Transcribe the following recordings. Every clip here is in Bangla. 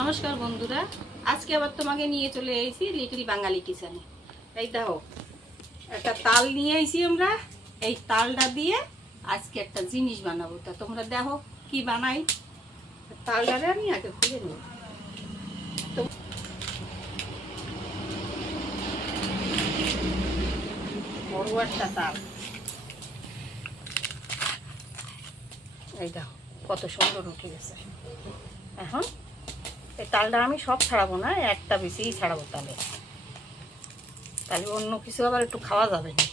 নমস্কার বন্ধুরা, আজকে আবার তোমাকে নিয়ে চলে এসেছি লিটল বাঙালি কিচেনে। এই দেখো, একটা তাল নিয়ে এসেছি আমরা। এই তালটা দিয়ে আজকে একটা জিনিস বানাবো। তা তোমরা দেখো কি বানাই। তালটারে আমি আগে খুলে নেব। তো বড় একটা তাল, এই দেখো কত সুন্দর উঠে গেছে। এখন এই তালটা আমি সব ছাড়াবো না, একটা বেশিই ছাড়াবো। তাহলে অন্য কিছু আবার একটু খাওয়া যাবে না।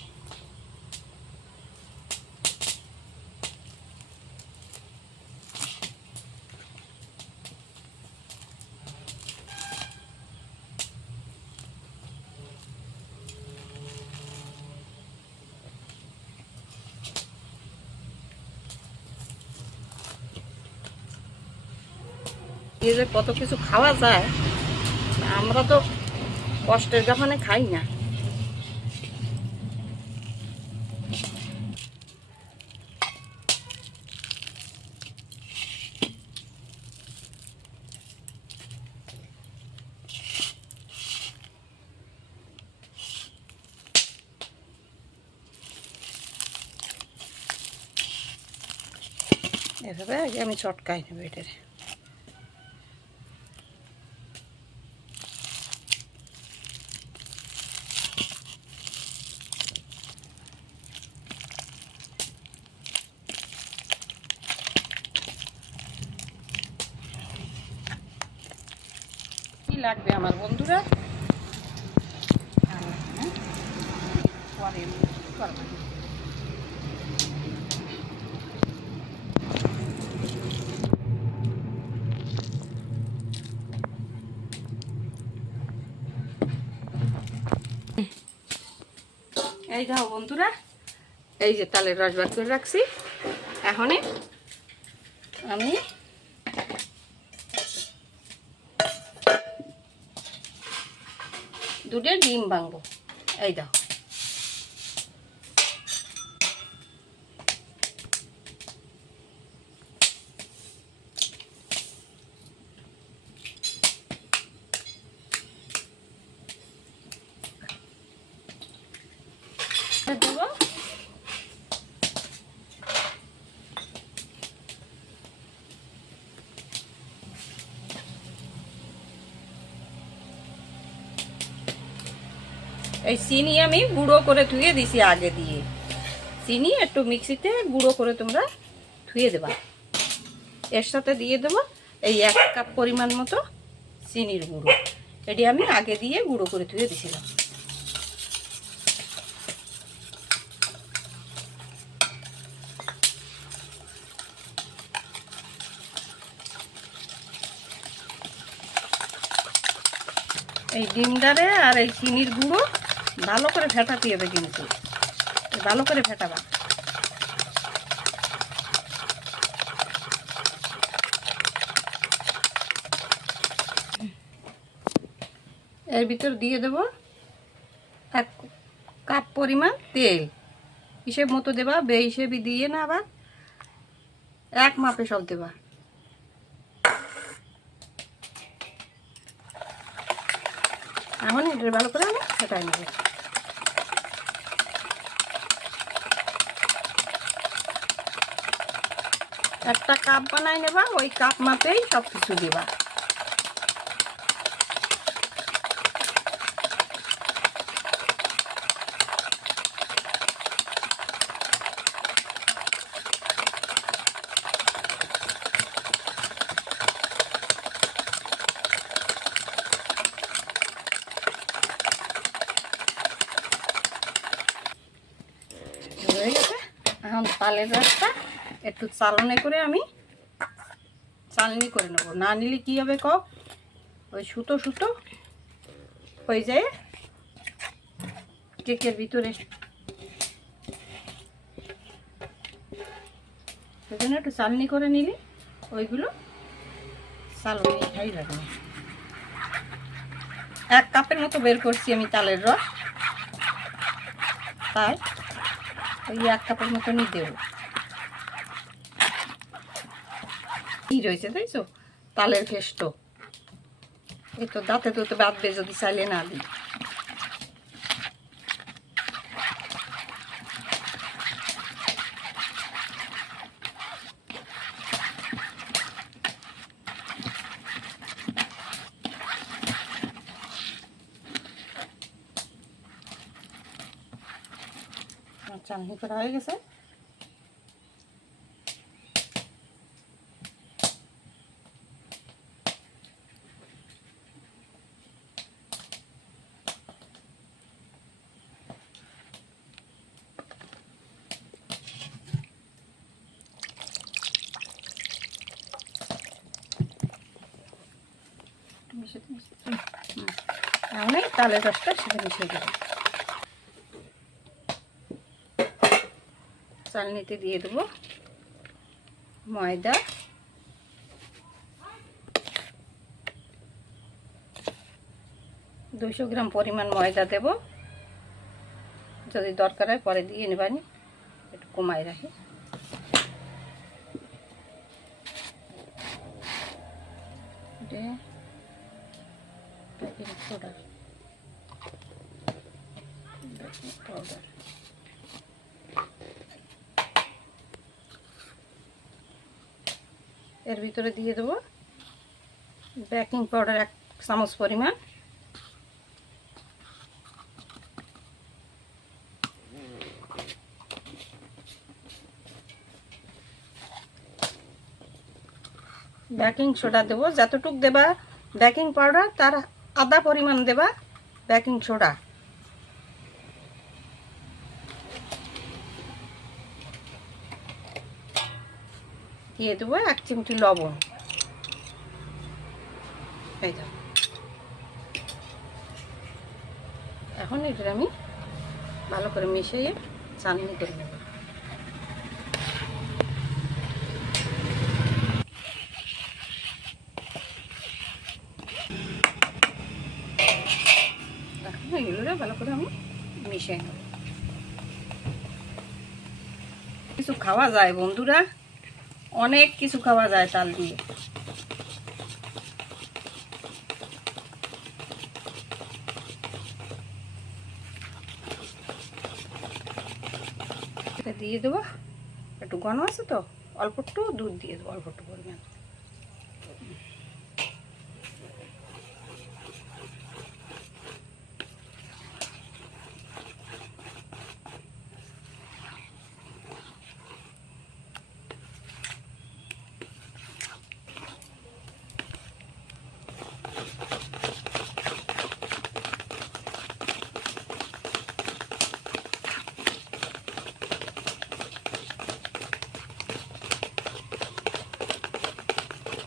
এই যে কত কিছু খাওয়া যায়, আমরা তো কষ্টের গাফানে খাই না। এভাবে আগে আমি চটকাই নেব এটারে। কি লাগবে আমার বন্ধুরা, এই দেখো বন্ধুরা, এই যে তালের রস বার করে রাখছি। এখন আমি দুটো ডিম ভাঙবো। এই দেখো, দেবো। এই চিনি আমি গুঁড়ো করে ধুয়ে দিছি আগে দিয়ে। চিনি একটু মিক্সিতে গুঁড়ো করে তোমরা ধুয়ে দেবা। এর সাথে দিয়ে দেবো এই 1 কাপ পরিমাণ মতো চিনির গুঁড়ো। এটি আমি আগে দিয়ে গুঁড়ো করে ধুয়ে দিছিলাম। এই ডিমটারে আর এই চিনির গুঁড়ো ভালো করে ফেটাতে হবে, কিন্তু ভালো করে ফেটাবা। এর ভিতর দিয়ে দেব 1 কাপ পরিমাণ তেল। হিসেব মতো দেবা, বে হিসেবে দিয়ে না, আবার এক মাপে সব দেবা। এখন এটা ভালো করে আমি ফেটাই নেব। একটা কাপ বানাই নেবা, ওই কাপ মাপেই সব কিছু দিবা। হয়ে গেছে। এখন তালের রসটা একটু চালনি করে আমি চালনি করে নেবো। না নিলে কি হবে কও, ওই সুতো সুতো হয়ে যায় কেকের ভিতরে। সেজন্য একটু চালনি করে নিলে ওইগুলো চালনি খাই লাগে না। 1 কাপের মতো বের করছি আমি তালের রস, তাই ওই 1 কাপের মতনই দেব। কি রয়েছে দেখছো, তালের খেষ্ট। এই তো দাঁতে তো বাঁধবে যদি চাইলে না দিই। চাটনি করা হয়ে গেছে। এখন তালের রসটা সেটা মিশিয়ে দেবো। চালনিতে দিয়ে দেবো ময়দা, 200 গ্রাম পরিমাণ ময়দা দেব। যদি দরকার হয় পরে দিয়ে নেবানি, একটু কমাই রাখি। বেকিং সোডা, বেকিং পাউডার, এর ভিতরে দিয়ে দেবো বেকিং পাউডার 1 চামচ পরিমাণ, বেকিং সোডা দেবো যতটুক দেবা বেকিং পাউডার তার আধা পরিমাণ দেবা বেকিং সোডা। দিয়ে দেবো 1 চিমটি লবণ। এই দাও, এখন এটা আমি ভালো করে মিশিয়ে চাটনি করে নেব। এগুলো ভালো করে আমি মিশিয়ে নেব। কিছু খাওয়া যায় বন্ধুরা, অনেক কিছু খাওয়া যায় তাল দিয়ে। দিয়ে দেবো একটু ঘন আছে তো, অল্প একটু দুধ দিয়ে দেবো, অল্প একটু পরিমাণ।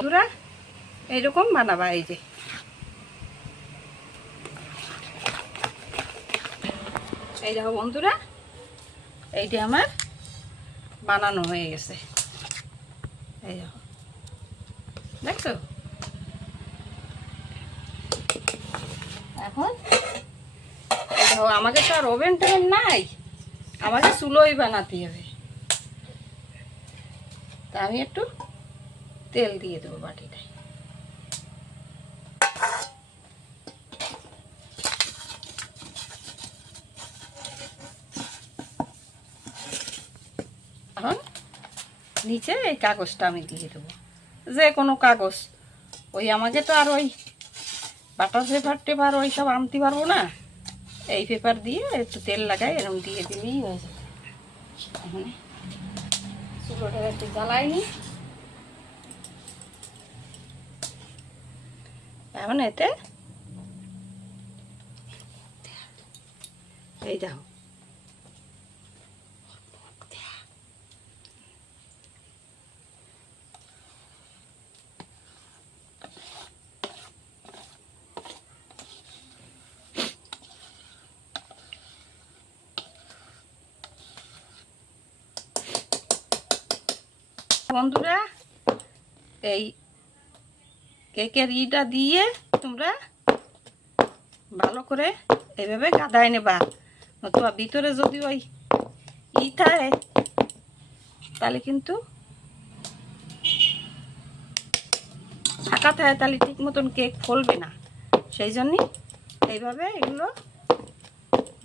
বন্ধুরা এইরকম বানাবা। এই যে এই দেখো বন্ধুরা, এইটা আমার বানানো হয়ে গেছে। এই দেখো, দেখছো? এখন দেখো আমাকে তো আর ওভেন টোভেন নাই, আমাকে চুলোই বানাতে হবে। তা আমি একটু তেল দিয়ে দেবো বাটিটায়। এখন নিচে এই কাগজটা আমি দিয়ে দেবো, যে কোনো কাগজ। ওই আমাকে তো আর ওই বাটার পেপার টেপার ওই সব আনতে পারবো না, এই পেপার দিয়ে একটু তেল লাগাই এরকম দিয়ে দিলেই হয়ে যাবে। এখন চুলোটা একটু জ্বালাইনি। এখন এতে এই দেখো বন্ধুরা, এই কেকের ইটা দিয়ে তোমরা ভালো করে এইভাবে গাদায় নেবা, নতুবা ভিতরে যদি ওই ই থাকে তাহলে কিন্তু ফাঁকা থাকে, তাহলে ঠিক মতন কেক ফলবে না। সেই জন্যই এইভাবে এগুলো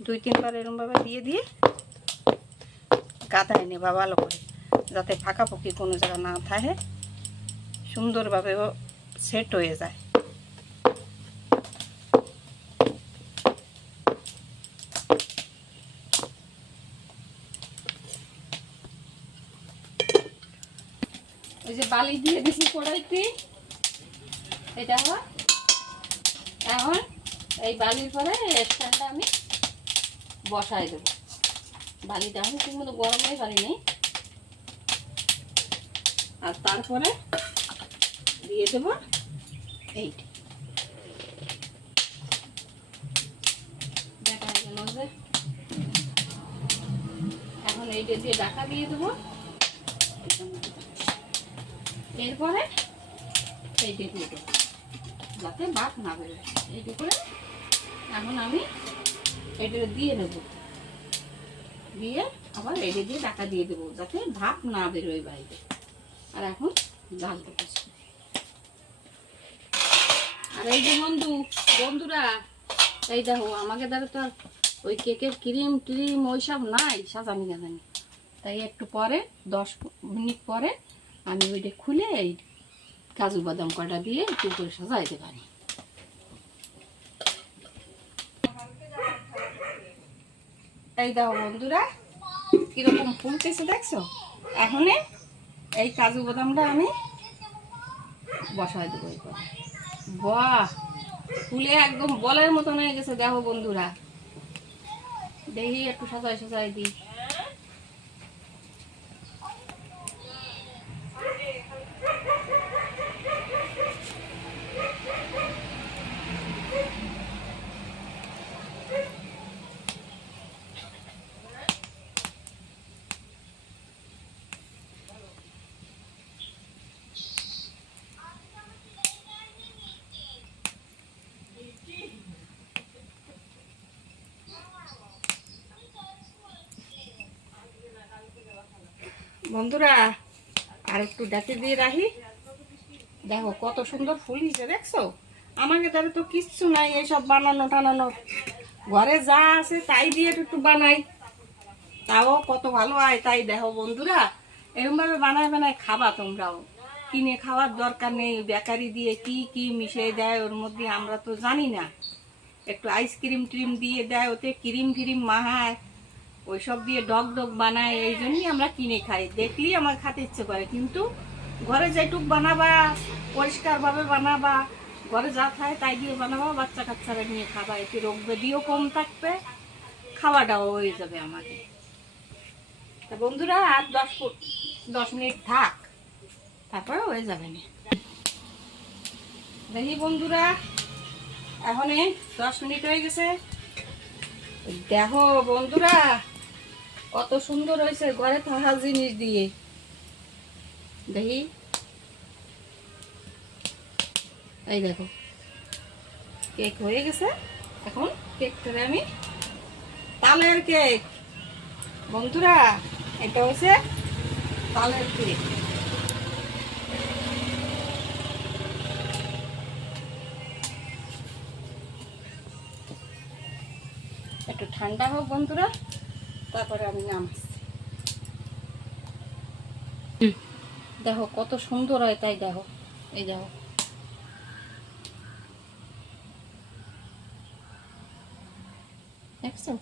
2-3 বার এরকমভাবে দিয়ে দিয়ে গাঁথায় নেবা ভালো করে, যাতে ফাঁকাফুঁকি কোনো জায়গা না থাকে, সুন্দরভাবে সেট হয়ে যায়। ওই যে বালি দিয়ে দিছি কড়াইতে, এটা এখন এই বালির পরে স্ট্যান্ডটা আমি বসাই দেবো। বালিটা এখন ঠিক মতো গরম হয়ে বালি নেই। আর তারপরে দিয়ে দেবো এইটা, দেখা গেল যে এখন এইটা দিয়ে ঢাকা দিয়ে দেবো। এরপরে এইটা দিয়ে দেবো যাতে ভাত না বেরোয়। এইটা করে এখন আমি এটা দিয়ে নেব, দিয়ে আবার এইটা দিয়ে ঢাকা দিয়ে দেবো যাতে ভাত না বেরোয় বাইরে। আর এখন জাল দেবো। আর এই যে বন্ধুরা এই দেখো, আমাকে দ্বারা তো ওই কেকের ক্রিম ট্রিম ওইসব নাই সাজানি গাজানি, তাই একটু পরে 10 মিনিট পরে আমি ওইটা খুলে এই কাজু বাদাম কটা দিয়ে একটু করে সাজাইতে পারি। এই দেখো বন্ধুরা কিরকম ফুলতেছে দেখছো। এখন এই কাজু বাদামটা আমি বসাই দেবো। বাহ, ফুলে একদম বলের মতন হয়ে গেছে। দেখো বন্ধুরা, দেখি একটু সাজাই সাজাই দিই। বন্ধুরা আর একটু ডাকে দিয়ে রাখি। দেখো কত সুন্দর ফুল হিসেবে দেখছো। আমাকে তাহলে তো কিচ্ছু নাই এইসব বানানো টানানো, ঘরে যা আছে তাই দিয়ে একটু বানাই, তাও কত ভালো হয়। তাই দেখো বন্ধুরা, এরকম ভাবে বানায় বানায় খাবা তোমরাও। কিনে খাওয়ার দরকার নেই, বেকারি দিয়ে কি কি মিশিয়ে দেয় ওর মধ্যে আমরা তো জানি না। একটু আইসক্রিম ট্রিম দিয়ে দেয়, ওতে ক্রিম ফ্রিম মাহায়, ওইসব দিয়ে ডগ ডগ বানায়। এই জন্যই আমরা কিনে খাই, দেখলেই আমার খেতে ইচ্ছে করে। কিন্তু ঘরে যেটুক বানাবা, পরিষ্কারভাবে বানাবা, ঘরে যা খায় তাই দিয়ে বানাবা, বাচ্চা কাচ্চারা নিয়ে খাবা, এতে রোগ ব্যাধিও কম থাকবে, খাওয়াটাও হয়ে যাবে আমাদের। তা বন্ধুরা আর 10 মিনিট থাক, তারপরে হয়ে যাবে না। দেখি বন্ধুরা এখন 10 মিনিট হয়ে গেছে। দেখো বন্ধুরা কত সুন্দর হয়েছে ঘরে থাকা জিনিস দিয়ে। দেখি, এই দেখো কেক হয়ে গেছে। এখন কেক করে আমি তালের কেক। বন্ধুরা এটা হচ্ছে তালের কেক। একটু ঠান্ডা হোক বন্ধুরা, তারপরে আমি নামাচ্ছি। দেখো কত সুন্দর হয়, তাই দেখো, এই দেখো দেখছো।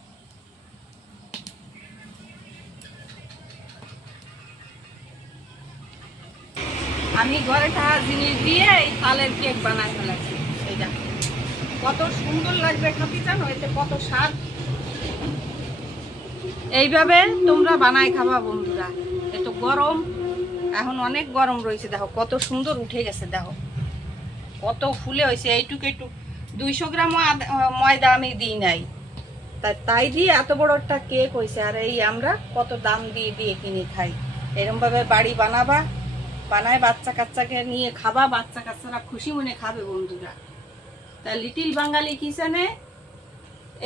আমি ঘরে থাকা জিনিস দিয়ে এই তালের কেক বানাই ফেলাচ্ছি। এই দেখো কত সুন্দর লাগবে খেতে, জানো এতে কত স্বাদ। এইভাবে তোমরা বানাই খাবা বন্ধুরা। এত গরম, এখন অনেক গরম রয়েছে। দেখো কত সুন্দর উঠে গেছে, দেখো কত ফুলে হয়েছে। এইটুকু 200 গ্রাম ময়দা আমি দিই নাই, তাই দিয়ে এত বড় একটা কেক হয়েছে। আর এই আমরা কত দাম দিয়ে দিয়ে কিনে খাই। এরকমভাবে বাড়ি বানাবা, বানায় বাচ্চা কাচ্চাকে নিয়ে খাবা, বাচ্চা কাচ্চারা খুশি মনে খাবে বন্ধুরা। তা লিটিল বাঙালি কিচেনে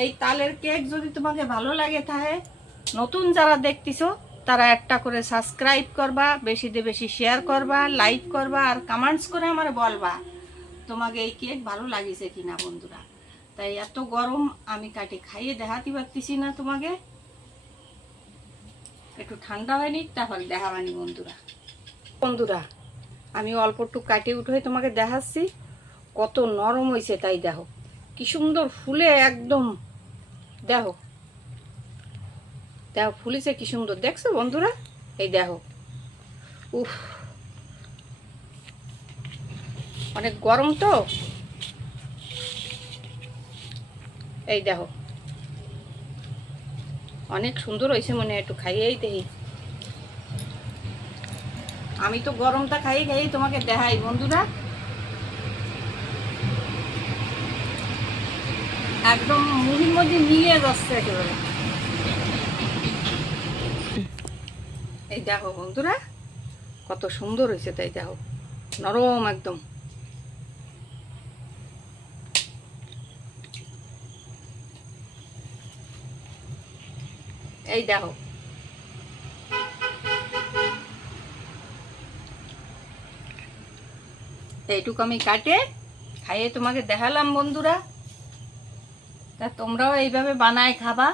এই তালের কেক যদি তোমাকে ভালো লাগে, তাহলে নতুন যারা দেখতেছো তারা একটা করে সাবস্ক্রাইব করবা, বেশি শেয়ার করবা, লাইক করবা, আর কমেন্টস করে আমার বলবা তোমাকে এই কেক ভালো লাগিছে কিনা বন্ধুরা। তাই এত গরম আমি কাটে খাইয়ে দেখাতে পারতেছি না তোমাকে, একটু ঠান্ডা হয়নি তারপর দেখাবানি বন্ধুরা। বন্ধুরা আমি অল্প একটু কাটে উঠে তোমাকে দেখাচ্ছি কত নরম হয়েছে। তাই দেখো কি সুন্দর ফুলে একদম, দেখো দেখো ফুলিছে কি সুন্দর, দেখছো বন্ধুরা? এই দেখো, উফ অনেক গরম তো, এই দেখো অনেক সুন্দর হয়েছে, মনে হয় একটু খাইয়েই দেখি। আমি তো গরমটা খাইয়ে খাইয়ে তোমাকে দেখাই বন্ধুরা, একদম মুড়ির মধ্যে নিয়ে যাচ্ছে একেবারে। এই দেখো বন্ধুরা কত সুন্দর হয়েছে, তাই দেখো নরম একদম। এই দেখো এইটুকু আমি কাটে খাইয়ে তোমাকে দেখালাম বন্ধুরা। তা তোমরাও এইভাবে বানায় খাবা,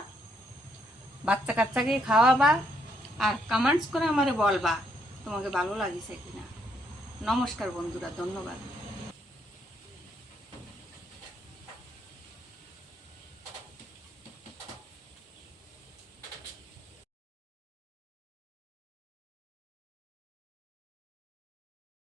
বাচ্চা কাচ্চাকে খাওয়াবা, আর কমেন্টস করে আমারে বলবা তোমাকে ভালো লাগিছে কিনা। নমস্কার বন্ধুরা, ধন্যবাদ।